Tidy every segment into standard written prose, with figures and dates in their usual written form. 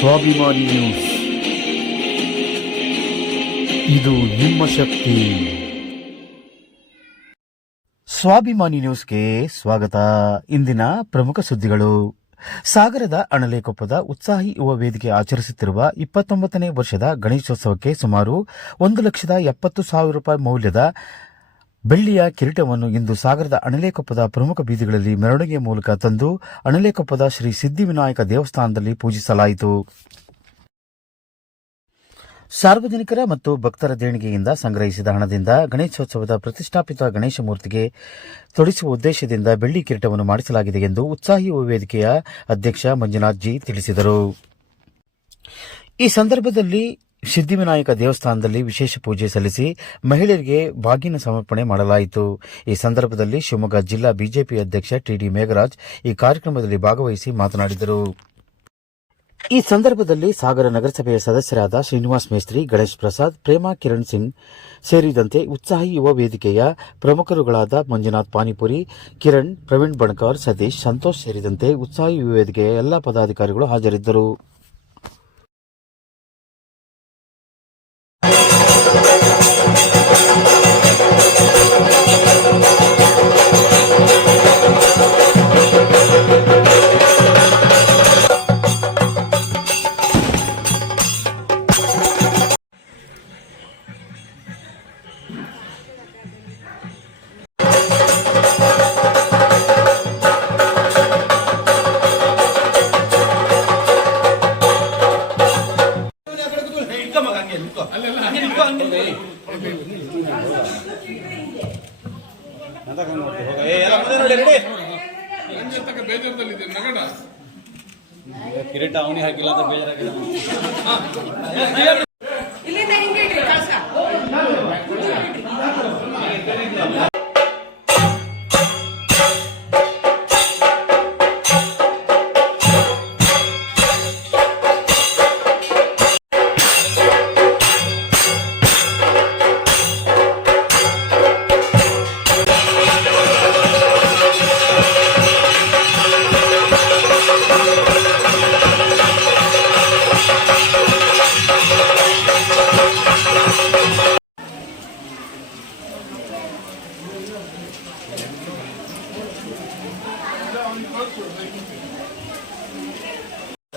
ಸ್ವಾಭಿಮಾನಿ ನ್ಯೂಸ್, ಇದು ನಿಮ್ಮ ಶಕ್ತಿ. ಸ್ವಾಭಿಮಾನಿ ನ್ಯೂಸ್ಗೆ ಸ್ವಾಗತ. ಇಂದಿನ ಪ್ರಮುಖ ಸುದ್ದಿಗಳು. ಸಾಗರದ ಅಣಲೇಕೊಪ್ಪದ ಉತ್ಸಾಹಿ ಯುವ ವೇದಿಕೆ ಆಚರಿಸುತ್ತಿರುವ 29ನೇ ವರ್ಷದ ಗಣೇಶೋತ್ಸವಕ್ಕೆ ಸುಮಾರು 1,70,000 ರೂಪಾಯಿ ಮೌಲ್ಯದ ಬೆಳ್ಳಿಯ ಕಿರೀಟವನ್ನು ಇಂದು ಸಾಗರದ ಅಣಲೇಕೊಪ್ಪದ ಪ್ರಮುಖ ಬೀದಿಗಳಲ್ಲಿ ಮೆರವಣಿಗೆ ಮೂಲಕ ತಂದು ಅಣಲೇಕೊಪ್ಪದ ಶ್ರೀ ಸಿದ್ಧಿವಿನಾಯಕ ದೇವಸ್ಥಾನದಲ್ಲಿ ಪೂಜಿಸಲಾಯಿತು. ಸಾರ್ವಜನಿಕರ ಮತ್ತು ಭಕ್ತರ ದೇಣಿಗೆಯಿಂದ ಸಂಗ್ರಹಿಸಿದ ಹಣದಿಂದ ಗಣೇಶೋತ್ಸವದ ಪ್ರತಿಷ್ಠಾಪಿತ ಗಣೇಶ ಮೂರ್ತಿಗೆ ತೊಡಿಸುವ ಉದ್ದೇಶದಿಂದ ಬೆಳ್ಳಿ ಕಿರೀಟವನ್ನು ಮಾಡಿಸಲಾಗಿದೆ ಎಂದು ಉತ್ಸಾಹಿ ಯುವ ವೇದಿಕೆಯ ಅಧ್ಯಕ್ಷ ಮಂಜುನಾಥ್ ಜಿ ತಿಳಿಸಿದರು. ಈ ಸಂದರ್ಭದಲ್ಲಿ ಸಿದ್ಧಿವಿನಾಯಕ ದೇವಸ್ಥಾನದಲ್ಲಿ ವಿಶೇಷ ಪೂಜೆ ಸಲ್ಲಿಸಿ ಮಹಿಳೆಯರಿಗೆ ಬಾಗಿನ ಸಮರ್ಪಣೆ ಮಾಡಲಾಯಿತು. ಈ ಸಂದರ್ಭದಲ್ಲಿ ಶಿವಮೊಗ್ಗ ಜಿಲ್ಲಾ ಬಿಜೆಪಿ ಅಧ್ಯಕ್ಷ ಟಿಡಿ ಮೇಘರಾಜ್ ಈ ಕಾರ್ಯಕ್ರಮದಲ್ಲಿ ಭಾಗವಹಿಸಿ ಮಾತನಾಡಿದರು. ಈ ಸಂದರ್ಭದಲ್ಲಿ ಸಾಗರ ನಗರಸಭೆಯ ಸದಸ್ಯರಾದ ಶ್ರೀನಿವಾಸ್ ಮೇಸ್ತ್ರಿ, ಗಣೇಶ್ ಪ್ರಸಾದ್, ಪ್ರೇಮಾ ಕಿರಣ್ ಸಿಂಗ್ ಸೇರಿದಂತೆ ಉತ್ಸಾಹಿ ಯುವ ವೇದಿಕೆಯ ಪ್ರಮುಖರುಗಳಾದ ಮಂಜುನಾಥ್ ಪಾನಿಪುರಿ, ಕಿರಣ್, ಪ್ರವೀಣ್ ಬಣಕಾರ್, ಸತೀಶ್, ಸಂತೋಷ್ ಸೇರಿದಂತೆ ಉತ್ಸಾಹಿ ಯುವ ವೇದಿಕೆಯ ಎಲ್ಲ ಪದಾಧಿಕಾರಿಗಳು ಹಾಜರಿದ್ದರು. ಕಿರೀಟ ಅವನಿಗೆ ಹಾಕಿಲ್ಲ ಅಂತ ಬೇಜಾರಾಗಿಲ್ಲ.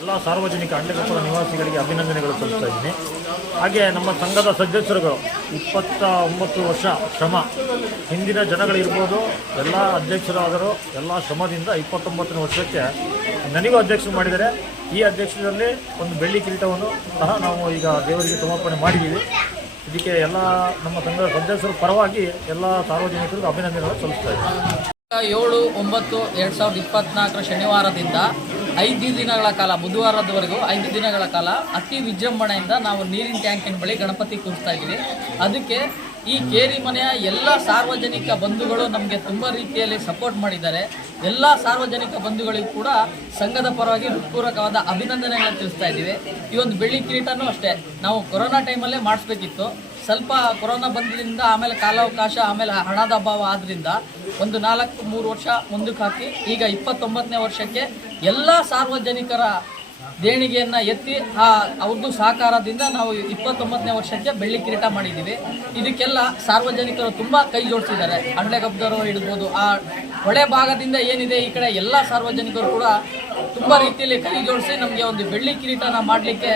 ಎಲ್ಲ ಸಾರ್ವಜನಿಕ ಅಣಲೇಕೊಪ್ಪದ ನಿವಾಸಿಗಳಿಗೆ ಅಭಿನಂದನೆಗಳು ಸಲ್ಲಿಸ್ತಾ ಇದ್ದೀನಿ. ಹಾಗೆ ನಮ್ಮ ಸಂಘದ ಸದಸ್ಯರುಗಳು 29 ವರ್ಷ ಶ್ರಮ, ಹಿಂದಿನ ಜನಗಳಿರ್ಬೋದು, ಎಲ್ಲ ಅಧ್ಯಕ್ಷರಾದರೂ ಎಲ್ಲ ಶ್ರಮದಿಂದ 29ನೇ ವರ್ಷಕ್ಕೆ ನನಗೂ ಅಧ್ಯಕ್ಷರು ಮಾಡಿದ್ದಾರೆ. ಈ ಅಧ್ಯಕ್ಷರಲ್ಲಿ ಒಂದು ಬೆಳ್ಳಿ ಕಿರೀಟವನ್ನು ಸಹ ನಾವು ಈಗ ದೇವರಿಗೆ ಸಮರ್ಪಣೆ ಮಾಡಿದ್ದೀವಿ. ಇದಕ್ಕೆ ಎಲ್ಲ ನಮ್ಮ ಸಂಘದ ಸದಸ್ಯರ ಪರವಾಗಿ ಎಲ್ಲ ಸಾರ್ವಜನಿಕರಿಗೂ ಅಭಿನಂದನೆಗಳು ಸಲ್ಲಿಸ್ತಾ ಇದ್ದೀನಿ. 7/9/2024 ಶನಿವಾರದಿಂದ 5 ದಿನಗಳ ಕಾಲ, ಬುಧವಾರದವರೆಗೂ 5 ದಿನಗಳ ಕಾಲ ಅತಿ ವಿಜೃಂಭಣೆಯಿಂದ ನಾವು ನೀರಿನ ಟ್ಯಾಂಕಿನ ಬಳಿ ಗಣಪತಿ ಕೂರಿಸ್ತಾ ಇದ್ದೀವಿ. ಅದಕ್ಕೆ ಈ ಕೇರಿ ಮನೆಯ ಎಲ್ಲ ಸಾರ್ವಜನಿಕ ಬಂಧುಗಳು ನಮಗೆ ತುಂಬ ರೀತಿಯಲ್ಲಿ ಸಪೋರ್ಟ್ ಮಾಡಿದ್ದಾರೆ. ಎಲ್ಲ ಸಾರ್ವಜನಿಕ ಬಂಧುಗಳಿಗೂ ಕೂಡ ಸಂಘದ ಪರವಾಗಿ ಹೃತ್ಪೂರ್ವಕವಾದ ಅಭಿನಂದನೆಗಳನ್ನು ತಿಳಿಸ್ತಾ ಇದ್ದೀವಿ. ಈ ಒಂದು ಬೆಳ್ಳಿ ಕಿರೀಟನೂ ಅಷ್ಟೇ ನಾವು ಕೊರೋನಾ ಟೈಮಲ್ಲೇ ಮಾಡಿಸ್ಬೇಕಿತ್ತು. ಸ್ವಲ್ಪ ಕೊರೋನಾ ಬಂದಿದ್ದರಿಂದ ಆಮೇಲೆ ಕಾಲಾವಕಾಶ, ಆಮೇಲೆ ಹಣದ ಅಭಾವ ಆದ್ದರಿಂದ ಒಂದು 3 ವರ್ಷ ಮುಂದಕ್ಕೆ ಹಾಕಿ ಈಗ 29ನೇ ವರ್ಷಕ್ಕೆ ಎಲ್ಲ ಸಾರ್ವಜನಿಕರ ದೇಣಿಗೆಯನ್ನು ಎತ್ತಿ ಅವ್ರದ್ದು ಸಹಕಾರದಿಂದ ನಾವು 29ನೇ ವರ್ಷಕ್ಕೆ ಬೆಳ್ಳಿ ಕಿರೀಟ ಮಾಡಿದ್ದೀವಿ. ಇದಕ್ಕೆಲ್ಲ ಸಾರ್ವಜನಿಕರು ತುಂಬ ಕೈ ಜೋಡಿಸಿದ್ದಾರೆ. ಅಣಲೇಕೊಪ್ಪದವರು ಇಡ್ಬೋದು, ಆ ಹೊಳೆ ಭಾಗದಿಂದ ಏನಿದೆ ಈ ಕಡೆ ಎಲ್ಲ ಸಾರ್ವಜನಿಕರು ಕೂಡ ತುಂಬ ರೀತಿಯಲ್ಲಿ ಕೈ ಜೋಡಿಸಿ ನಮಗೆ ಒಂದು ಬೆಳ್ಳಿ ಕಿರೀಟನ ಮಾಡಲಿಕ್ಕೆ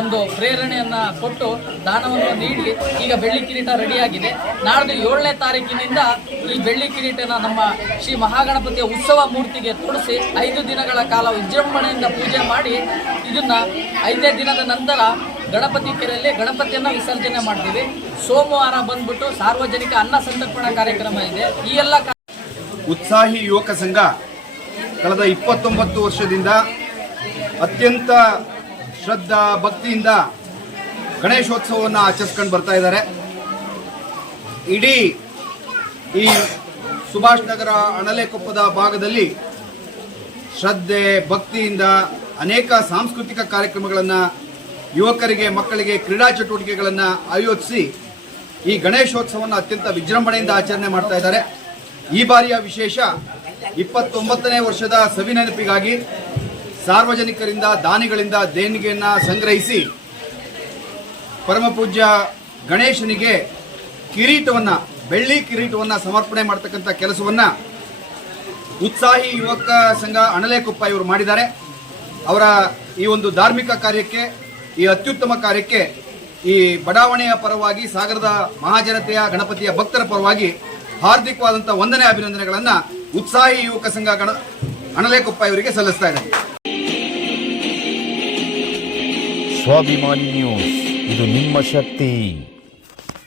ಒಂದು ಪ್ರೇರಣೆಯನ್ನು ಕೊಟ್ಟು ದಾನವನ್ನು ನೀಡಿ ಈಗ ಬೆಳ್ಳಿ ಕಿರೀಟ ರೆಡಿಯಾಗಿದೆ. ನಾಡ್ದು 7ನೇ ತಾರೀಕಿನಿಂದ ಈ ಬೆಳ್ಳಿ ಕಿರೀಟನ ನಮ್ಮ ಶ್ರೀ ಮಹಾಗಣಪತಿಯ ಉತ್ಸವ ಮೂರ್ತಿಗೆ ತೊಡಿಸಿ 5 ದಿನಗಳ ಕಾಲ ವಿಜೃಂಭಣೆಯಿಂದ ಪೂಜೆ ಮಾಡಿ ಇದನ್ನು 5ನೇ ದಿನದ ನಂತರ ಗಣಪತಿ ಕೆರೆಯಲ್ಲಿ ಗಣಪತಿಯನ್ನು ವಿಸರ್ಜನೆ ಮಾಡ್ತೀವಿ. ಸೋಮವಾರ ಬಂದ್ಬಿಟ್ಟು ಸಾರ್ವಜನಿಕ ಅನ್ನ ಸಂತರ್ಪಣಾ ಕಾರ್ಯಕ್ರಮ ಇದೆ. ಈ ಎಲ್ಲ ಉತ್ಸಾಹಿ ಯುವಕ ಸಂಘ ಕಳೆದ 29 ವರ್ಷದಿಂದ ಅತ್ಯಂತ ಶ್ರದ್ಧಾ ಭಕ್ತಿಯಿಂದ ಗಣೇಶೋತ್ಸವವನ್ನು ಆಚರಿಸ್ಕೊಂಡು ಬರ್ತಾ ಇದ್ದಾರೆ. ಇಡೀ ಈ ಸುಭಾಷ್ ನಗರ ಅಣಲೇಕೊಪ್ಪದ ಭಾಗದಲ್ಲಿ ಶ್ರದ್ಧೆ ಭಕ್ತಿಯಿಂದ ಅನೇಕ ಸಾಂಸ್ಕೃತಿಕ ಕಾರ್ಯಕ್ರಮಗಳನ್ನು, ಯುವಕರಿಗೆ, ಮಕ್ಕಳಿಗೆ ಕ್ರೀಡಾ ಚಟುವಟಿಕೆಗಳನ್ನು ಆಯೋಜಿಸಿ ಈ ಗಣೇಶೋತ್ಸವವನ್ನು ಅತ್ಯಂತ ವಿಜೃಂಭಣೆಯಿಂದ ಆಚರಣೆ ಮಾಡ್ತಾ ಇದ್ದಾರೆ. ಈ ಬಾರಿಯ ವಿಶೇಷ 29ನೇ ವರ್ಷದ ಸವಿನೆನಪಿಗಾಗಿ ಸಾರ್ವಜನಿಕರಿಂದ ದಾನಿಗಳಿಂದ ದೇಣಿಗೆಯನ್ನು ಸಂಗ್ರಹಿಸಿ ಪರಮಪೂಜ್ಯ ಗಣೇಶನಿಗೆ ಕಿರೀಟವನ್ನು, ಬೆಳ್ಳಿ ಕಿರೀಟವನ್ನು ಸಮರ್ಪಣೆ ಮಾಡತಕ್ಕಂಥ ಕೆಲಸವನ್ನು ಉತ್ಸಾಹಿ ಯುವಕ ಸಂಘ ಅಣಲೇಕೊಪ್ಪ ಇವರು ಮಾಡಿದ್ದಾರೆ. ಅವರ ಈ ಒಂದು ಧಾರ್ಮಿಕ ಕಾರ್ಯಕ್ಕೆ, ಈ ಅತ್ಯುತ್ತಮ ಕಾರ್ಯಕ್ಕೆ ಈ ಬಡಾವಣೆಯ ಪರವಾಗಿ, ಸಾಗರದ ಮಹಾಜನತೆಯ ಗಣಪತಿಯ ಭಕ್ತರ ಪರವಾಗಿ ಹಾರ್ದಿಕವಾದಂಥ ವಂದನೆ, ಅಭಿನಂದನೆಗಳನ್ನು ಉತ್ಸಾಹಿ ಯುವಕ ಸಂಘ ಅಣಲೇಕೊಪ್ಪ ಇವರಿಗೆ ಸಲ್ಲಿಸ್ತಾ ಇದ್ದಾರೆ. ಸ್ವಾಭಿಮಾನಿ ನ್ಯೂಸ್, ಇದು ನಿಮ್ಮ ಶಕ್ತಿ.